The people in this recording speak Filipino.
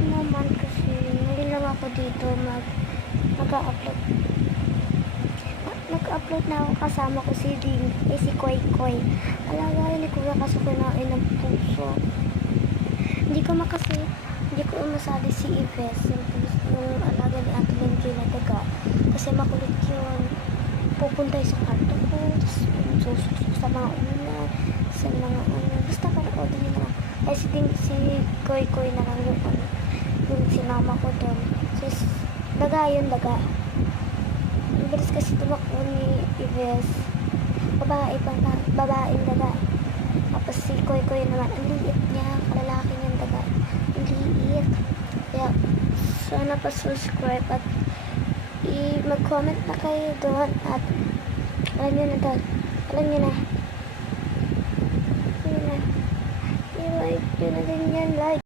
naman kasi hindi lang ako dito mag-upload. Nag-upload na ako, kasama ko si Koy Koy. Alagayan ni Kuya kasi kinain ng puso. Hindi ko masali si Ives, yung alaga ni Ate Linky na daga. Kasi makulit yun. Pupunta sa kwarto ko, susok sa mga basta paroodin niyo na. Ay si Koy Koy na lang yung sinama ko doon. Daga yun, daga. Ang bilis kasi tumakbo ni Ives. Babaeng daga. Tapos si Koy Koy naman, ang liit niya, kalalaki niyang daga. Ang liit. Kaya, sana pa-subscribe at mag-comment na kayo doon at alam nyo na doon. Alam nyo na. I-like nyo na din yan, like.